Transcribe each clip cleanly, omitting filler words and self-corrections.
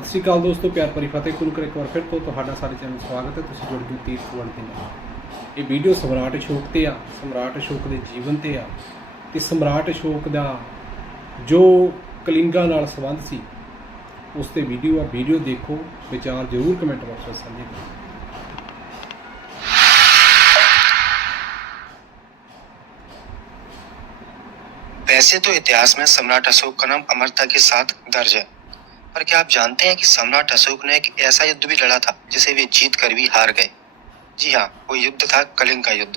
ਸਤਿ ਸ਼੍ਰੀ ਅਕਾਲ ਦੋਸਤੋ, ਪਿਆਰ ਭਰੀ ਫਤਿਹ। ਗੁਰੂ ਕਰ ਇੱਕ ਵਾਰ ਫਿਰ ਤੋਂ ਤੁਹਾਡਾ ਸਾਰੇ ਚੈਨਲ ਸਵਾਗਤ ਹੈ। ਤੁਸੀਂ ਜੁੜ ਗਏ ਤੀਰਥ ਵਣ ਦੇ ਨਾਲ। ਇਹ ਵੀਡੀਓ ਸਮਰਾਟ ਅਸ਼ੋਕ ਤੇ ਆ, ਸਮਰਾਟ ਅਸ਼ੋਕ ਦੇ ਜੀਵਨ ਤੇ ਆ ਤੇ ਸਮਰਾਟ ਅਸ਼ੋਕ ਦਾ ਜੋ ਕਲਿੰਗਾ ਨਾਲ ਸੰਬੰਧ ਸੀ ਉਸ ਤੇ ਵੀਡੀਓ ਆ। ਵੀਡੀਓ ਦੇਖੋ, ਵਿਚਾਰ ਜ਼ਰੂਰ ਕਮੈਂਟ ਬਾਕਸ ਵਿੱਚ ਸਾਂਝੇ ਕਰੋ। वैसे तो इतिहास में सम्राट अशोक का नाम अमरता के साथ दर्ज है, पर क्या आप जानते हैं कि सम्राट अशोक ने एक ऐसा युद्ध भी लड़ा था जिसे वे जीत कर भी हार गए। जी हाँ, वो युद्ध था कलिंग का युद्ध।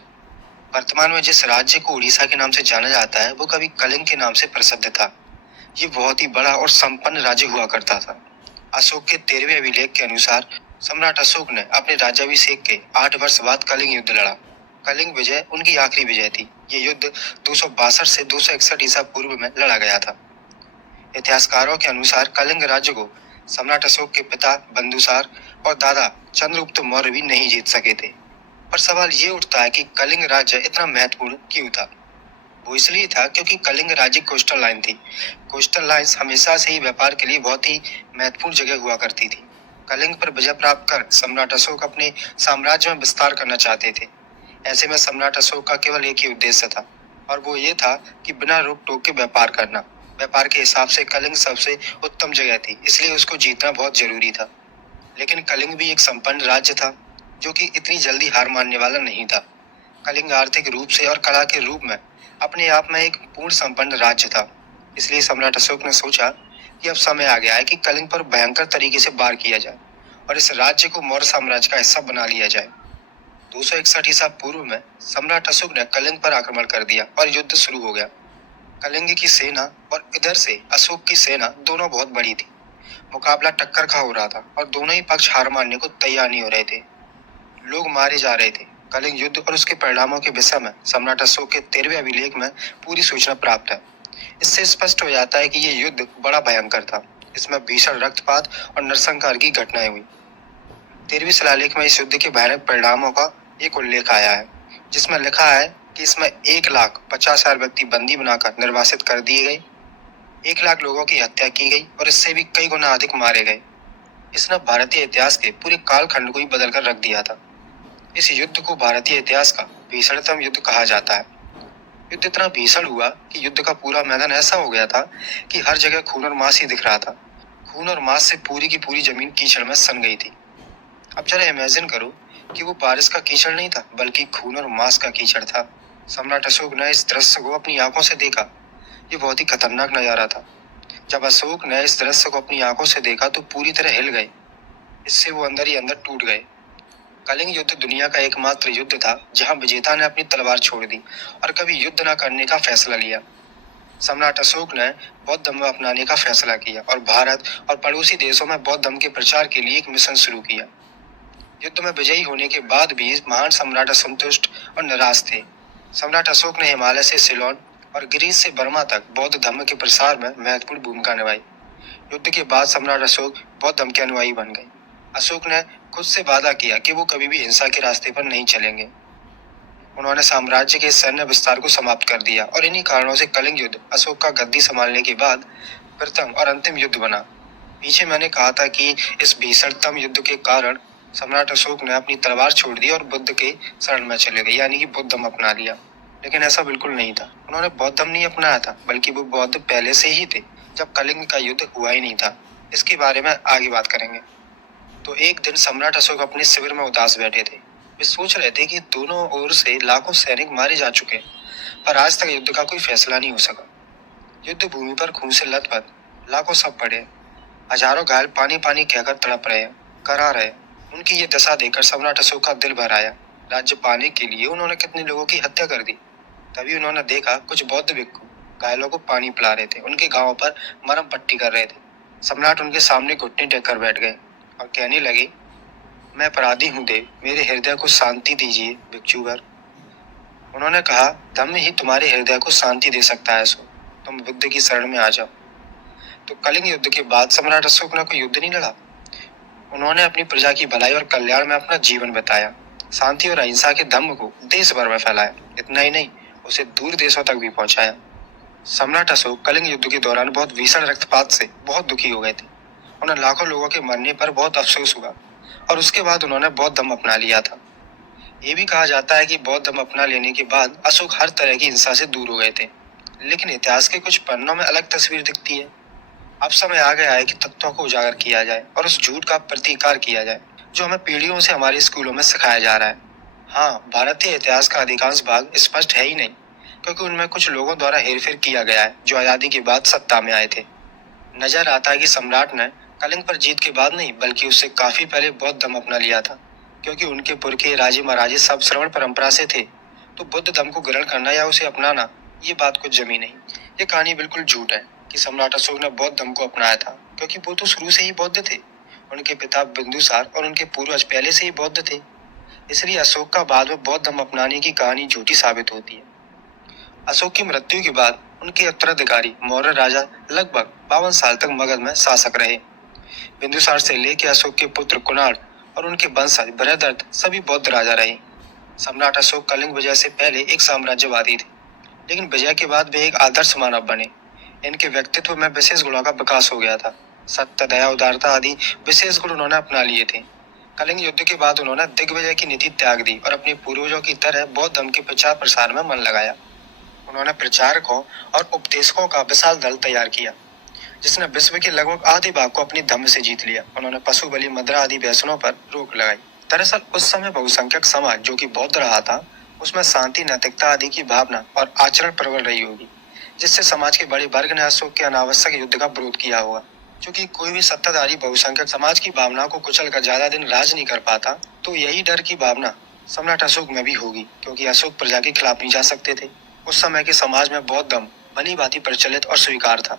वर्तमान में जिस राज्य को उड़ीसा के नाम से जाना जाता है वो कभी कलिंग के नाम से प्रसिद्ध था। ये बहुत ही बड़ा और संपन्न राज्य हुआ करता था। अशोक के 13वें अभिलेख के अनुसार सम्राट अशोक ने अपने राज्याभिषेक के 8 वर्ष बाद कलिंग युद्ध लड़ा। कलिंग विजय उनकी आखिरी विजय थी। ये युद्ध 262 से 261 ईसा पूर्व में लड़ा गया था। इतिहासकारों के अनुसार कलिंग राज्य को सम्राट अशोक के पिता बंदुसार और दादा चंद्रगुप्त मौर्य भी नहीं जीत सके थे। पर सवाल ये उठता है कि कलिंग राज्य इतना महत्वपूर्ण क्यों था। वो इसलिए था क्योंकि कलिंग राज्य कोस्टल लाइन थी। कोस्टल लाइन्स हमेशा से ही व्यापार के लिए बहुत ही महत्वपूर्ण जगह हुआ करती थी। कलिंग पर विजय प्राप्त कर सम्राट अशोक अपने साम्राज्य में विस्तार करना चाहते थे। ऐसे में सम्राट अशोक का केवल एक ही उद्देश्य था और वो ये था कि बिना रोक टोक के व्यापार करना। व्यापार के हिसाब से कलिंग सबसे उत्तम जगह थी, इसलिए उसको जीतना बहुत जरूरी था। लेकिन कलिंग भी एक संपन्न राज्य था जो कि इतनी जल्दी हार मानने वाला नहीं था। कलिंग आर्थिक रूप से और कला के रूप में अपने आप में एक पूर्ण संपन्न राज्य था। इसलिए सम्राट अशोक ने सोचा कि अब समय आ गया है कि कलिंग पर भयंकर तरीके से वार किया जाए और इस राज्य को मौर्य साम्राज्य का हिस्सा बना लिया जाए। 261 ईसा पूर्व में सम्राट अशोक ने कलिंग पर आक्रमण कर दिया और युद्ध शुरू हो गया। कलिंग की सेना और इधर से अशोक की सेना दोनों बहुत बड़ी थी। मुकाबला टक्कर का हो रहा था और दोनों ही पक्ष हार मानने को तैयार नहीं हो रहे थे। लोग मारे जा रहे थे। कलिंग युद्ध और उसके परिणामों के विषय में सम्राट अशोक के 13वें अभिलेख में पूरी सूचना प्राप्त है। इससे स्पष्ट हो जाता है कि ये युद्ध बड़ा भयंकर था। इसमें भीषण रक्तपात और नरसंहार की घटनाएं हुई। 13वें शिलालेख में इस युद्ध के भयानक परिणामों का एक उल्लेख आया है, जिसमें लिखा है कि इसमें 1,50,000 व्यक्ति बंदी बनाकर निर्वासित कर दिए गए, 1 लाख लोगों की हत्या की गई और इससे भी कई गुना अधिक मारे गए। इसने भारतीय इतिहास के पूरे कालखंड को ही बदल कर रख दिया था। इस युद्ध को भारतीय इतिहास का भीषणतम युद्ध कहा जाता है। युद्ध इतना भीषण हुआ कि युद्ध का पूरा मैदान ऐसा हो गया था कि हर जगह खून और मांस ही दिख रहा था। खून और मांस से पूरी की पूरी जमीन कीचड़ में सन गई थी। अब जरा इमेजिन करो कि वो बारिश का कीचड़ नहीं था बल्कि खून और मांस का कीचड़ था। सम्राट अशोक ने इस दृश्य को अपनी आंखों से देखा। ये बहुत ही खतरनाक नजारा था। जब अशोक ने इस दृश्य को अपनी आंखों से देखा तो पूरी तरह हिल गए। इससे वो अंदर ही अंदर टूट गए। कलिंग युद्ध दुनिया का एकमात्र युद्ध था जहां विजेता ने अपनी तलवार छोड़ दी और कभी युद्ध न करने का फैसला लिया। सम्राट अशोक ने बौद्ध धर्म अपनाने का फैसला किया और भारत और पड़ोसी देशों में बौद्ध धर्म के प्रचार के लिए एक मिशन शुरू किया। युद्ध में विजयी होने के बाद भी महान सम्राट असंतुष्ट और निराश थे। सम्राट अशोक ने हिमालय से सिलोन और ग्रीस से बर्मा तक बौद्ध धर्म के प्रसार में महत्वपूर्ण भूमिका निभाई। युद्ध के बाद सम्राट अशोक बौद्ध धर्म के अनुयायी बन गए। अशोक ने खुद से वादा किया कि वो कभी भी हिंसा के रास्ते पर नहीं चलेंगे। उन्होंने साम्राज्य के सैन्य विस्तार को समाप्त कर दिया और इन्हीं कारणों से कलिंग युद्ध अशोक का गद्दी संभालने के बाद प्रथम और अंतिम युद्ध बना। पीछे मैंने कहा था कि इस भीषणतम युद्ध के कारण सम्राट अशोक ने अपनी तलवार छोड़ दी और बुद्ध के शरण में चले गए, यानी कि बौद्ध धर्म अपना लिया। लेकिन ऐसा बिल्कुल नहीं था। उन्होंने बौद्ध धर्म नहीं अपनाया था बल्कि वो बौद्ध पहले से ही थे जब कलिंग का युद्ध हुआ ही नहीं था। इसके बारे में आगे बात करेंगे। तो एक दिन सम्राट अशोक अपने शिविर में उदास बैठे थे। वे सोच रहे थे कि दोनों ओर से लाखों सैनिक मारे जा चुके पर आज तक युद्ध का कोई फैसला नहीं हो सका। युद्ध भूमि पर खून से लथपथ लाखों शव पड़े, हजारों घायल पानी पानी कहकर तड़प रहे, करा रहे। उनकी ये दशा देखकर सम्राट अशोक का दिल भर आया। राज्य पाने के लिए उन्होंने कितने लोगों की हत्या कर दी। तभी उन्होंने देखा कुछ बौद्ध भिक्षु घायलों को पानी पिला रहे थे, उनके घावों पर मरहम पट्टी कर रहे थे। सम्राट उनके सामने घुटने टेक कर बैठ गए और कहने लगे, मैं अपराधी हूँ देव, मेरे हृदय को शांति दीजिए भिक्षुवर। उन्होंने कहा, धम्म ही तुम्हारे हृदय को शांति दे सकता है, सो तुम बुद्ध की शरण में आ जाओ। तो कलिंग युद्ध के बाद सम्राट अशोक ने कोई युद्ध नहीं लड़ा। उन्होंने अपनी प्रजा की भलाई और कल्याण में अपना जीवन बिताया। शांति और अहिंसा के धम्म को देश भर में फैलाया। इतना ही नहीं, उसे दूर देशों तक भी पहुंचाया। सम्राट अशोक कलिंग युद्ध के दौरान बहुत भीषण रक्तपात से बहुत दुखी हो गए थे उन्हें लाखों लोगों के मरने पर बहुत अफसोस हुआ और उसके बाद उन्होंने बौद्ध धर्म अपना लिया था। ये भी कहा जाता है कि बौद्ध धर्म अपना लेने के बाद अशोक हर तरह की हिंसा से दूर हो गए थे। लेकिन इतिहास के कुछ पन्नों में अलग तस्वीर दिखती है। अब समय आ गया है कि तथ्यों को उजागर किया जाए और उस झूठ का प्रतिकार किया जाए जो हमें पीढ़ियों से हमारे स्कूलों में सिखाया जा रहा है। हाँ, भारतीय इतिहास का अधिकांश भाग स्पष्ट है ही नहीं, क्योंकि उनमें कुछ लोगों द्वारा हेरफेर किया गया है जो आजादी के बाद सत्ता में आए थे। नजर आता है कि सम्राट ने कलिंग पर जीत के बाद नहीं, बल्कि उससे काफी पहले बौद्ध धर्म अपना लिया था, क्योंकि उनके पुरखे राजे महाराजे सब श्रवण परंपरा से थे। तो बुद्ध धर्म को ग्रहण करना या उसे अपनाना, ये बात कुछ जमी नहीं। ये कहानी बिल्कुल झूठ है कि सम्राट अशोक ने बौद्ध धर्म को अपनाया था, क्योंकि वो तो शुरू से ही बौद्ध थे। उनके पिता बिंदुसार और उनके पूर्वज पहले से ही बौद्ध थे। इसलिए अशोक का बाद में बौद्ध धर्म अपनाने की कहानी झूठी साबित होती है। अशोक की मृत्यु के बाद उनके उत्तराधिकारी मौर्य राजा लगभग 52 साल तक मगध में शासक रहे। बिंदुसार से लेकर अशोक के पुत्र कुणाल और उनके वंशज बृहद्रथ सभी बौद्ध राजा रहे। सम्राट अशोक कलिंग विजय से पहले एक साम्राज्यवादी थे, लेकिन विजय के बाद वे एक आदर्श मानव बने। इनके व्यक्तित्व में विशेष गुणों का विकास हो गया था। सत्य, दया, उदारता आदि विशेष गुण उन्होंने अपना लिए थे। कलिंग युद्ध के बाद उन्होंने दिग्विजय की नीति त्याग दी और अपने पूर्वजों की तरह बौद्ध धर्म के प्रचार प्रसार में मन लगाया। उन्होंने प्रचारकों और उपदेशकों का विशाल दल तैयार किया, जिसने विश्व के लगभग आधे भाग को अपने धर्म से जीत लिया। उन्होंने पशु बलि, मुद्रा आदि व्यसनों पर रोक लगाई। दरअसल उस समय बहुसंख्यक समाज जो कि बौद्ध रहा था, उसमें शांति, नैतिकता आदि की भावना और आचरण प्रबल रही होगी, जिससे समाज के बड़े वर्ग ने अशोक के अनावश्यक युद्ध का विरोध किया होगा। क्योंकि कोई भी सत्ताधारी बहुसंख्यक समाज की भावना को कुचल कर ज्यादा दिन राज नहीं कर पाता, तो यही डर की भावना सम्राट अशोक में भी होगी, क्योंकि अशोक प्रजा के खिलाफ नहीं जा सकते थे। उस समय के समाज में बौद्ध धर्म भली भांति प्रचलित और स्वीकार था।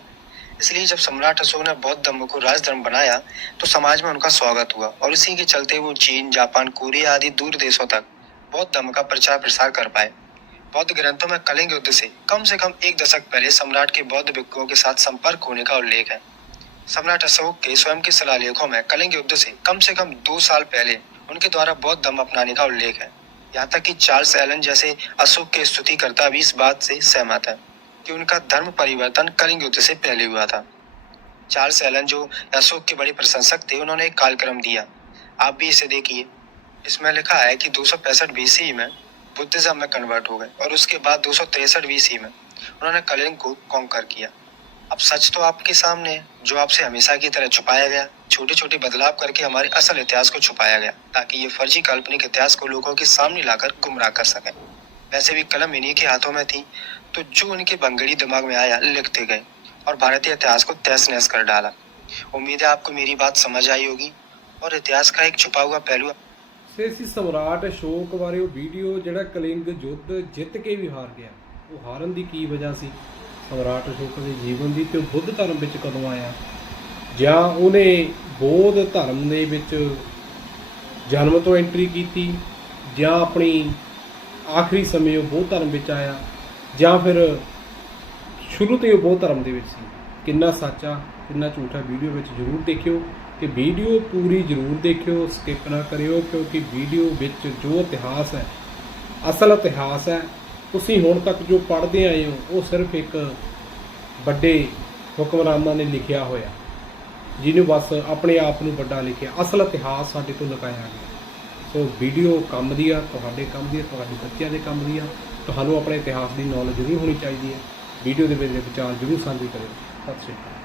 इसलिए जब सम्राट अशोक ने बौद्ध धर्म को राजधर्म बनाया, तो समाज में उनका स्वागत हुआ और इसी के चलते वो चीन, जापान, कोरिया आदि दूर देशों तक बौद्ध धर्म का प्रचार प्रसार कर पाए। बौद्ध ग्रंथों में कलिंग युद्ध से कम 1 दशक पहले सम्राट के बौद्ध भिक्षुओं के साथ संपर्क होने का उल्लेख है। सम्राट अशोक के स्वयं के शिलालेखों में कलिंग युद्ध से कम 2 साल पहले उनके द्वारा बौद्ध धर्म अपनाने का उल्लेख है। यहाँ तक कि चार्ल्स एलन जैसे अशोक के स्तुतिकर्ता भी इस बात से सहमत है कि उनका धर्म परिवर्तन कलिंग युद्ध से पहले हुआ था। चार्ल्स एलन, जो अशोक के बड़े प्रशंसक थे, उन्होंने एक कालक्रम दिया, आप भी इसे देखिए। इसमें लिखा है कि 265 बीसी में बुद्धिज्म में कन्वर्ट हो गए और उसके बाद 263 बीसी में उन्होंने कलिंग को कॉन्कर किया। अब सच तो आपके सामने है, जो आपसे हमेशा की तरह छुपाया गया। छोटे छोटे बदलाव करके हमारे असल इतिहास को छुपाया गया, ताकि ये फर्जी काल्पनिक इतिहास को लोगों के सामने लाकर गुमराह कर सके। वैसे भी कलम इन्हीं के हाथों में थी, तो जो उनके बंगड़ी दिमाग में आया लिखते गए और भारतीय इतिहास को तहस नहस कर डाला। उम्मीद है आपको मेरी बात समझ आई होगी और इतिहास का एक छुपा हुआ पहलू। ਸੀ सम्राट अशोक बारे वो वीडियो ਜਿਹੜਾ कलिंग युद्ध ਜਿੱਤ ਕੇ ਵੀ ਹਾਰ ਗਿਆ, ਉਹ ਹਾਰਨ ਦੀ ਕੀ ਵਜ੍ਹਾ ਸੀ? सम्राट अशोक ਦੇ ਜੀਵਨ ਦੀ ਤੇ ਉਹ ਬੁੱਧ ਧਰਮ ਵਿੱਚ ਕਦੋਂ ਆਇਆ, ਜਾਂ ਉਹਨੇ ਬੌਧ ਧਰਮ ਦੇ ਵਿੱਚ ਜਨਮ ਤੋਂ ਐਂਟਰੀ ਕੀਤੀ, ਜਾਂ ਆਪਣੀ ਆਖਰੀ ਸਮੇਂ ਉਹ ਬੌਧ ਧਰਮ ਵਿੱਚ ਆਇਆ, ਜਾਂ ਫਿਰ ਸ਼ੁਰੂ ਤੋਂ ਹੀ ਉਹ ਬੌਧ ਧਰਮ ਦੇ ਵਿੱਚ ਸੀ। ਕਿੰਨਾ ਸੱਚ ਆ ਕਿੰਨਾ ਝੂਠ ਆ ਵੀਡੀਓ ਵਿੱਚ ਜ਼ਰੂਰ ਦੇਖਿਓ कि वीडियो पूरी जरूर देखियो, स्किप ना करियो, क्योंकि वीडियो विच जो इतिहास है असल इतिहास है तुसीं हुण तक जो पढ़ते आए हो वो सिर्फ एक बड़े हुक्मरानां ने लिखिया होया, जिन्होंने बस अपने आप नूं वड्डा लिखिया। असल इतिहास साडे तो लुकाया गया। सो वीडियो काम दी आ, तुहाडे काम दी आ, तुहाडे बच्चों के काम दी आ। तुहानूं अपने इतिहास की नॉलेज जरूर होनी चाहिए है। वीडियो के विचार जरूर साझे करियो। सत श्री अकाल।